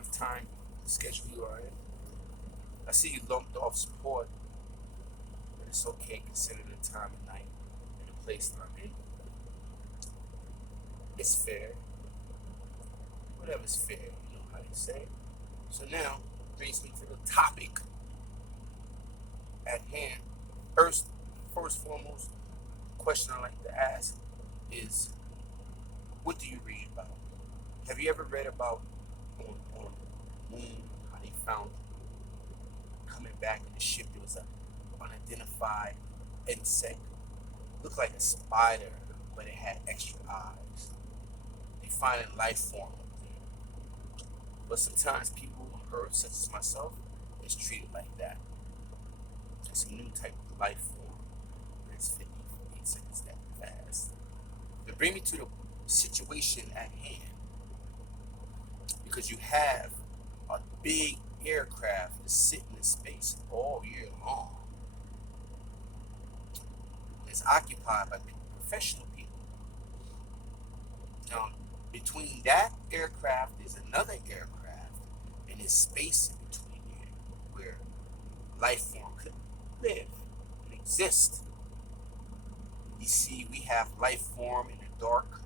Earth time schedule you are in. I see you lumped off support, but it's okay considering the time of night and the place that I'm in. It's fair. Whatever's fair, you know how they say. So now brings me to the topic at hand. First foremost, question I like to ask is, what do you read about? Have you ever read about on the moon how they found coming back in the ship? There was an unidentified insect, looked like a spider, but it had extra eyes. They find a life form up there, but sometimes people on Earth, such as myself, is treated like that. It's a new type of life form, but it's 58 seconds that fast. But bring me to the situation at hand, because you have a big aircraft that's sitting in space all year long. It's occupied by professional people. Now, between that aircraft is another aircraft, and there's space in between there where life form could live and exist. You see, we have life form in the dark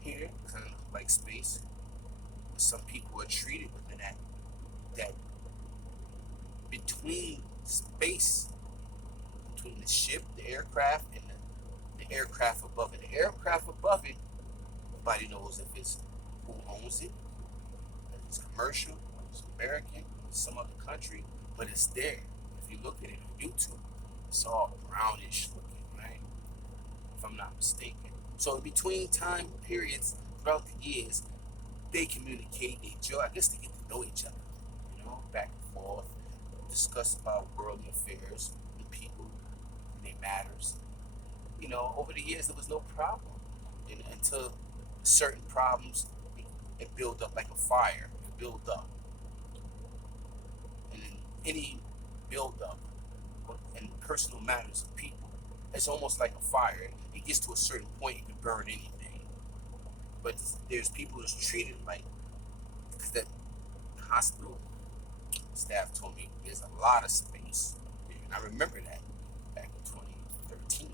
here, kind of like space. Some people are treated within that between space, between the ship, the aircraft, and the aircraft above it. The aircraft above it, nobody knows if it's who owns it, if it's commercial, if it's American, some other country, but it's there. If you look at it on YouTube, it's all brownish looking, right? If I'm not mistaken. So in between time periods throughout the years, they communicate, they joy. I guess they get to know each other, back and forth, discuss about worldly affairs, the people, and their matters. Over the years there was no problem, and until certain problems, it build up like a fire. It build up, and in any build up in personal matters of people, it's almost like a fire. It gets to a certain point, it can burn anything. But there's people who's treated like, because that hospital staff told me there's a lot of space there, and I remember that back in 2013.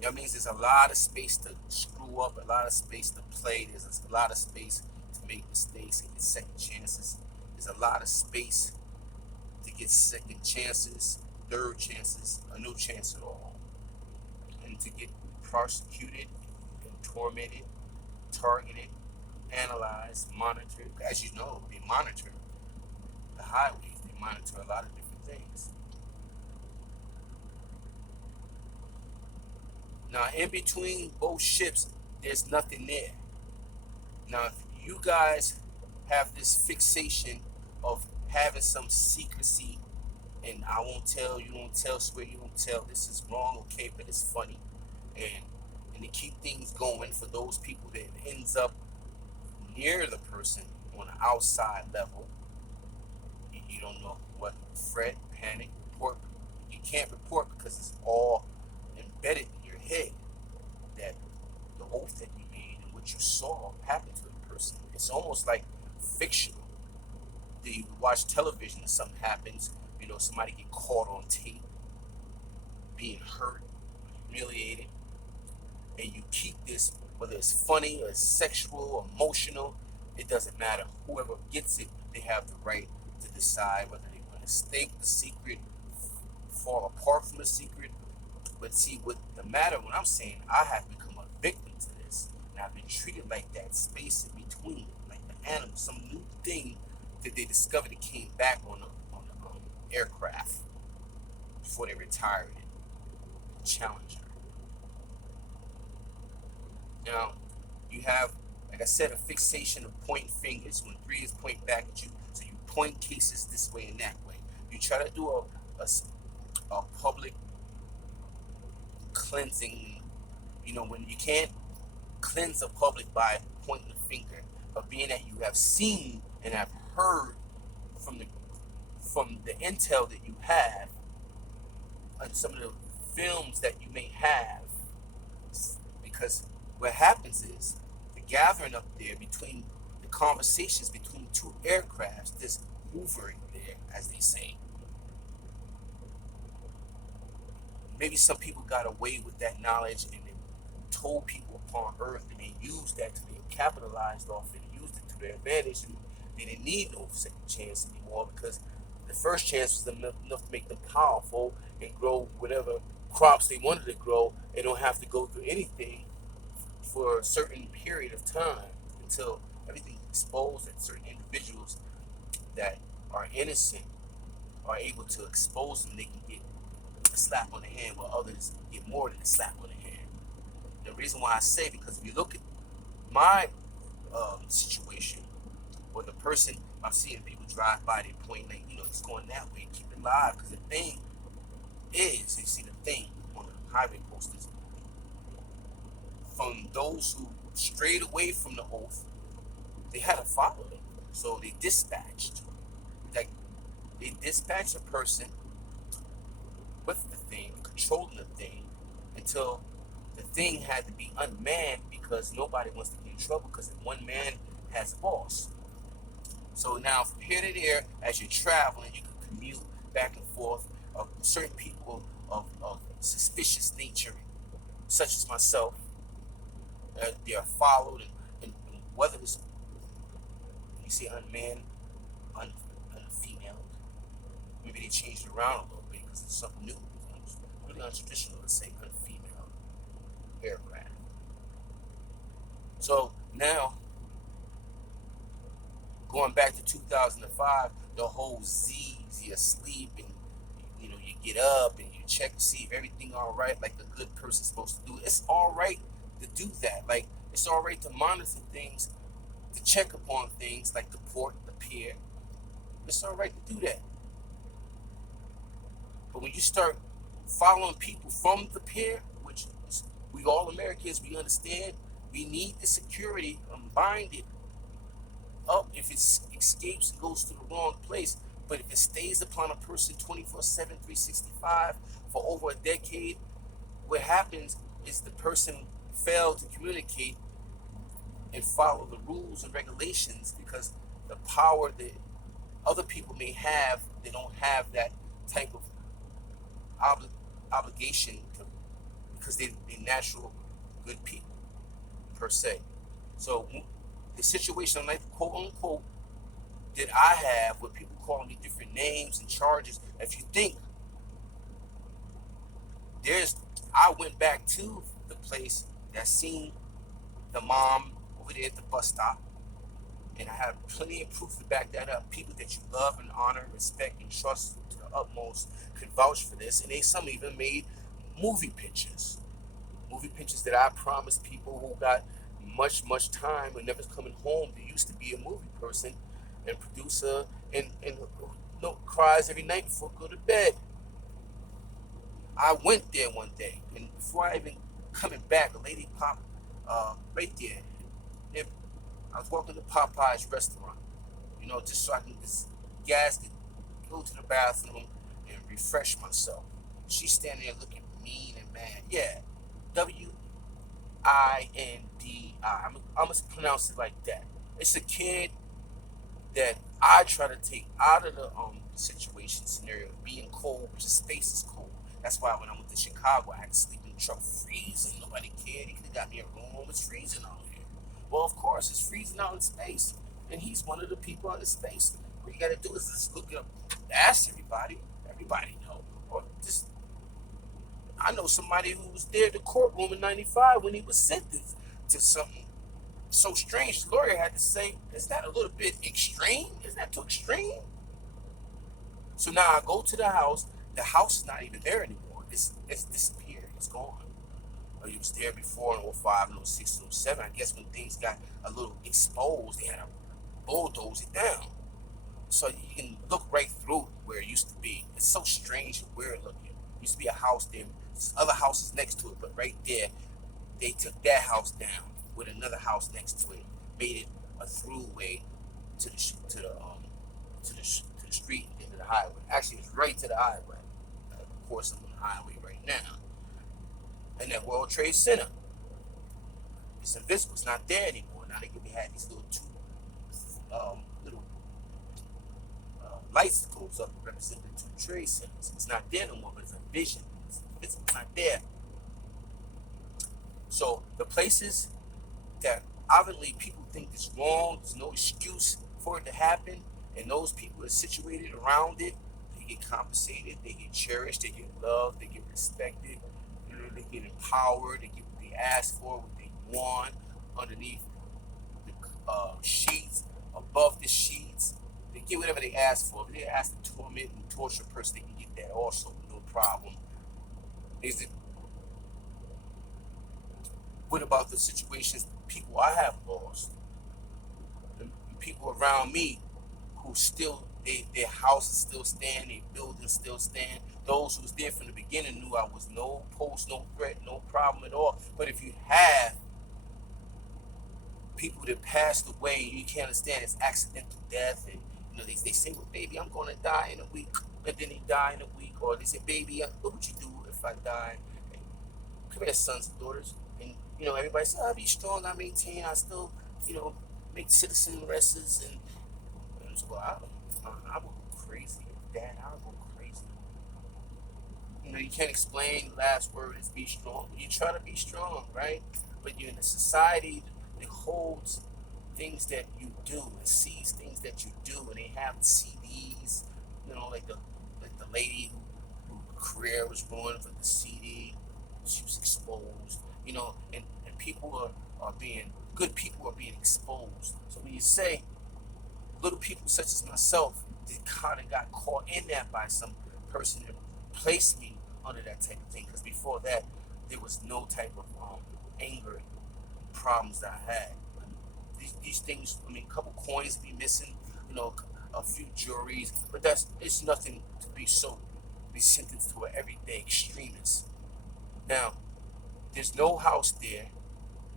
That means there's a lot of space to screw up, a lot of space to play. There's a lot of space to make mistakes and get second chances. There's a lot of space to get second chances, third chances, or no chance at all, and to get prosecuted and tormented, targeted, analyzed, monitored. As you know, they monitor the highways, they monitor a lot of different things. Now, in between both ships, there's nothing there. Now, if you guys have this fixation of having some secrecy, and I won't tell, you won't tell, swear you won't tell, this is wrong, okay, but it's funny. And to keep things going for those people that ends up near the person on an outside level, you don't know what, fret, panic, report. You can't report because it's all embedded in your head, that the oath that you made and what you saw happened to the person. It's almost like fictional. You watch television and something happens, somebody get caught on tape, being hurt, humiliated, and you keep this, whether it's funny or sexual, emotional, it doesn't matter. Whoever gets it, they have the right to decide whether they want to stake the secret, fall apart from the secret. But see, what the matter, what I'm saying, I have become a victim to this, and I've been treated like that space in between, like the animal, some new thing that they discovered. It came back on the aircraft before they retired it, Challenger. Now, you have, like I said, a fixation of pointing fingers. When three is pointing back at you, so you point cases this way and that way. You try to do a public cleansing, when you can't cleanse the public by pointing the finger, but being that you have seen and have heard from the intel that you have and some of the films that you may have, because what happens is the gathering up there between the conversations between two aircrafts just hovering there, as they say. Maybe some people got away with that knowledge and they told people upon earth, and they used that to be capitalized off it and used it to their advantage, and they didn't need no second chance anymore because the first chance was enough to make them powerful and grow whatever crops they wanted to grow. They don't have to go through anything for a certain period of time until everything's exposed, and certain individuals that are innocent are able to expose them. They can get a slap on the hand, while others get more than a slap on the hand. The reason why I say, because if you look at my situation, where the person, I'm seeing people drive by, they point like, it's going that way, keep it live, because the thing is, you see the thing on the highway posters, from those who strayed away from the oath, they had to follow them. So they dispatched, like, they dispatched a person with the thing, controlling the thing, until the thing had to be unmanned because nobody wants to get in trouble because one man has a boss. So now from here to there, as you're traveling, you can commute back and forth. Certain people of suspicious nature, such as myself, they are followed, and whether it's, you see unmanned, unfemale, maybe they changed it around a little bit because it's something new. It's really untraditional to say unfemale aircraft. So now, going back to 2005, the whole Z's, you're asleep, and you get up and you check to see if everything all right, like a good person's supposed to do. It's all right to do that. Like, it's all right to monitor things, to check upon things like the port, the pier. It's all right to do that. But when you start following people from the pier, which is, we all Americans, we understand, we need the security and bind it up if it escapes and goes to the wrong place. But if it stays upon a person 24/7, 365 for over a decade, what happens is the person failed to communicate and follow the rules and regulations, because the power that other people may have, they don't have that type of obligation to, because they're natural good people per se. So the situation, like, quote unquote, that I have with people calling me different names and charges, if you think there's, I went back to the place that seen the mom over there at the bus stop, and I have plenty of proof to back that up. People that you love and honor, respect, and trust to the utmost could vouch for this, and some even made movie pictures. Movie pictures that I promised people who got much time and never coming home. They used to be a movie person and producer, and cries every night before I go to bed. I went there one day, and before I even coming back, a lady popped right there. I was walking to Popeye's restaurant, just so I can just gas to go to the bathroom and refresh myself. She's standing there looking mean and mad. Yeah, Windi. I'm gonna pronounce it like that. It's a kid that I try to take out of the situation scenario of being cold, which is space is cold. That's why when I went to Chicago, I had to sleep in the truck, freezing. Nobody cared. He could have got me a room. It's freezing out here. Well, of course, it's freezing out in space, and he's one of the people out in space. What you got to do is just look it up, ask everybody. Everybody know, or just, I know somebody who was there at the courtroom in '95 when he was sentenced to something so strange. The lawyer had to say, "Is that a little bit extreme? Is that too extreme?" So now I go to the house. The house is not even there anymore. It's disappeared. It's gone. It was there before in '05 and '06 and '07. I guess when things got a little exposed, they had to bulldoze it down. So you can look right through where it used to be. It's so strange and weird looking. It used to be a house there. There's other houses next to it, but right there, they took that house down with another house next to it, made it a throughway to the street and to the highway. Actually, it's right to the highway. Of course, I'm on the highway right now. And that World Trade Center, it's invisible. It's not there anymore. Now they had these little two little lights that goes up representing the two trade centers. It's not there no more, but it's a vision. It's not there. So the places that obviously people think is wrong, there's no excuse for it to happen, and those people that are situated around it, they get compensated, they get cherished, they get loved, they get respected, they get empowered, they get what they ask for, what they want underneath the sheets, above the sheets. They get whatever they ask for. If they ask to torment and torture a person, they can get that also, no problem. Is it what about the situations people I have lost? The people around me who still their houses still stand, their buildings still stand. Those who was there from the beginning knew I was no post, no threat, no problem at all. But if you have people that passed away, you can't understand it's accidental death, and they say, well, baby, I'm gonna die in a week, and then they die in a week, or they say, baby, what would you do if I die? Come here, sons and daughters, and everybody says, I'll be strong, I maintain, I still, you know, make citizen arrests, and so I will go crazy, Dad, I'll go crazy. You can't explain the last word is be strong. You try to be strong, right? But you're in a society that holds things that you do and sees things that you do, and they have CDs, like the lady who career was ruined for the CD. She was exposed, and people are being good people are being exposed. So when you say little people such as myself that kind of got caught in that by some person that placed me under that type of thing. Because before that, there was no type of anger problems that I had. These things, I mean, a couple coins be missing, a few juries, but it's nothing to be sentenced to an everyday extremist. Now, there's no house there.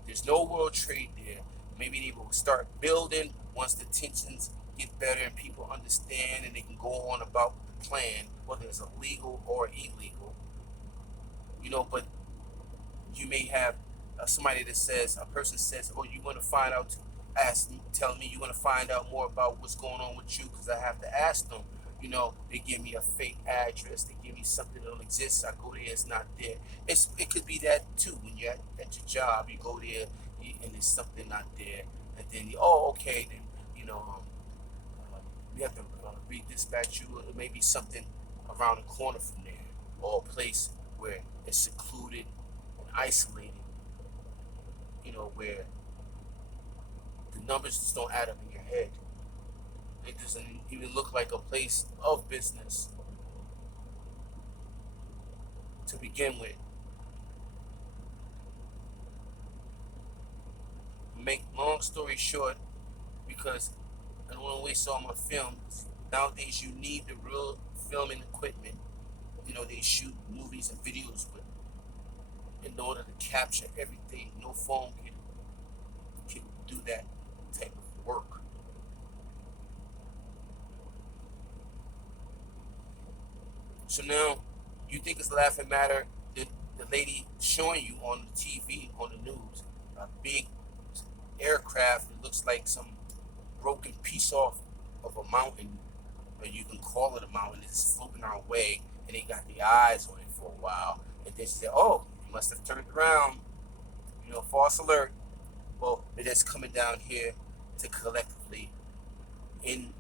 There's no World Trade there. Maybe they will start building once the tensions get better and people understand and they can go on about the plan, whether it's illegal or illegal. But you may have somebody that says, a person says, oh, you want to find out, telling me you want to find out more about what's going on with you because I have to ask them. They give me a fake address. They give me something that don't exist. I go there, it's not there. It could be that too. When you're at your job, you go there and there's something not there, and then okay, then we have to redispatch you. It may be something around the corner from there, or a place where it's secluded and isolated. Where the numbers just don't add up in your head. It doesn't even look like a place of business to begin with. Make long story short, because I don't want to waste all my film. Nowadays, you need the real filming equipment. They shoot movies and videos with in order to capture everything. No phone can do that type of work. So now, you think it's a laughing matter that the lady showing you on the TV, on the news, a big aircraft that looks like some broken piece off of a mountain, or you can call it a mountain, it's floating our way, and they got the eyes on it for a while. And then she said, oh, you must have turned around, false alert. Well, it is coming down here to collectively and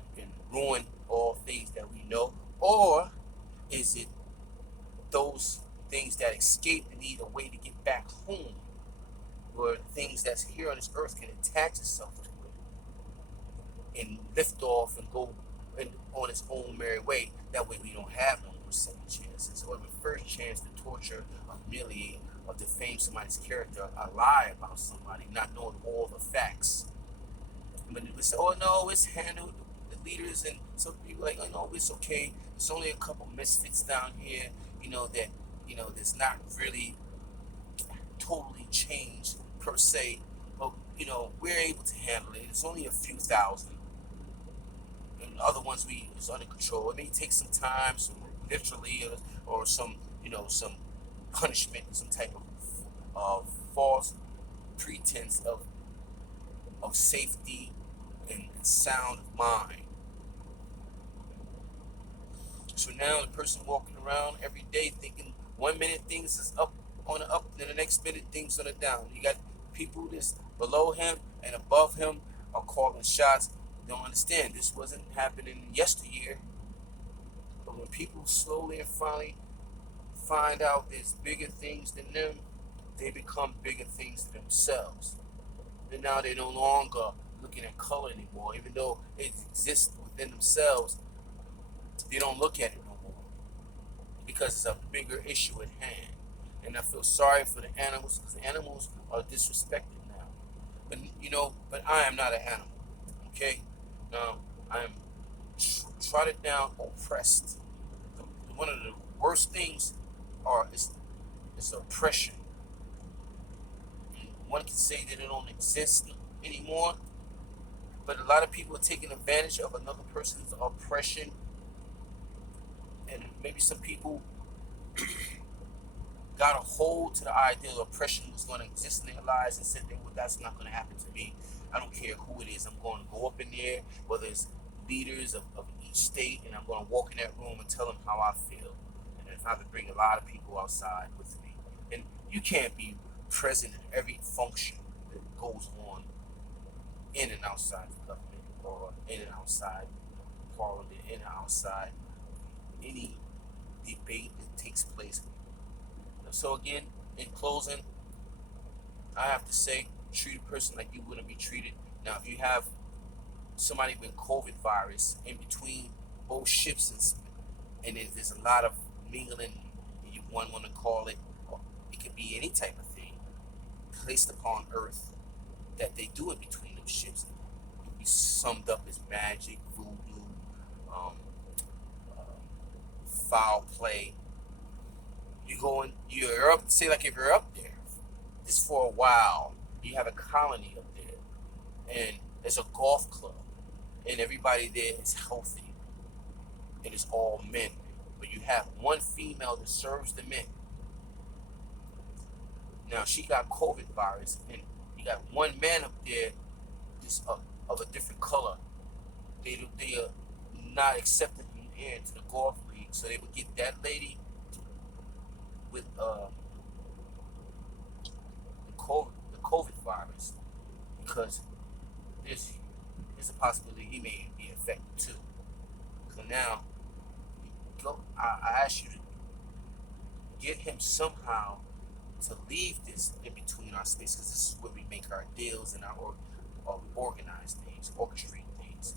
ruin all things that we know? Or is it those things that escape and need a way to get back home, where things that's here on this earth can attach itself to it and lift off and go on its own merry way? That way we don't have no more second chances, or the first chance to torture, humiliate, or defame somebody's character, or lie about somebody, not knowing all the facts. But we say, oh no, it's handled. The leaders and some people like, oh no, it's okay. It's only a couple misfits down here, that that's not really totally changed per se. But we're able to handle it. It's only a few thousand, and other ones we is under control. It may take some time, some literally, or some some punishment, some type of false pretense of safety and sound mind. So now the person walking around every day thinking 1 minute things is up on the up, then the next minute things on the down. You got people that's below him and above him are calling shots. Don't understand this wasn't happening yesteryear. But when people slowly and finally find out there's bigger things than them, they become bigger things to themselves. And now they're no longer looking at color anymore, even though it exists within themselves. They don't look at it no more because it's a bigger issue at hand. And I feel sorry for the animals because animals are disrespected now. But but I am not an animal. Okay, I am trodden down, oppressed. One of the worst things is oppression. And one can say that it don't exist anymore, but a lot of people are taking advantage of another person's oppression, and maybe some people got a hold to the idea of oppression was going to exist in their lives and said, well, that's not going to happen to me. I don't care who it is. I'm going to go up in there, whether it's leaders of each state, and I'm going to walk in that room and tell them how I feel. And if I have to bring a lot of people outside with me. And you can't be present in every function that goes on in and outside the government or in and outside parliament, in and outside any debate that takes place. So again, in closing, I have to say, treat a person like you wouldn't be treated. Now, if you have somebody with COVID virus in between both ships and there's a lot of mingling, you want to call it, or it could be any type of thing placed upon Earth that they do in between those ships. It can be summed up as magic, voodoo, um, foul play. You're up, say like if you're up there, just for a while, you have a colony up there, and there's a golf club, and everybody there is healthy, and it's all men. But you have one female that serves the men. Now she got COVID virus, and you got one man up there just of a different color. They are not accepted into the golf league, so they would get that lady with the COVID virus because there's there's a possibility he may be affected too. So now, I ask you to get him somehow to leave this in between our space because this is where we make our deals and our organize things, orchestrate things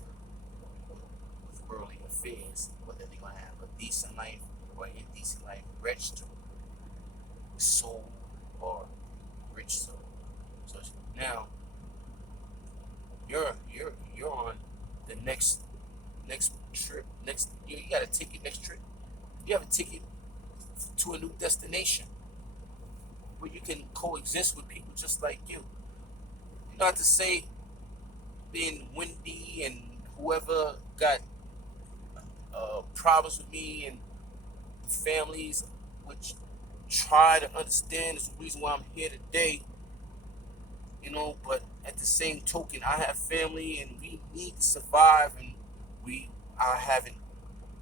with worldly affairs, whether they're going to have a decent life or an indecent life, registered soul or rich soul. So now you're on the next trip. You got a ticket next trip. You have a ticket to a new destination where you can coexist with people just like you. Not to say being Wendy and whoever got problems with me and the families, which try to understand is the reason why I'm here today. But at the same token, I have family and we need to survive, and I haven't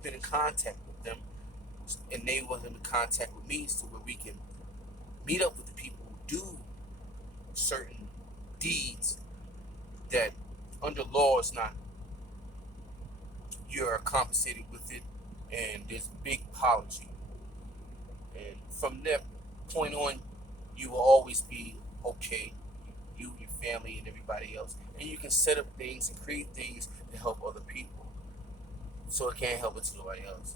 been in contact with them, and they wasn't in contact with me, so where we can meet up with the people who do certain deeds that under law is not, you're compensated with it, and there's big apology, and from that point on you will always be okay, you, your family, and everybody else, and you can set up things and create things to help other people, so it can't help it to nobody else.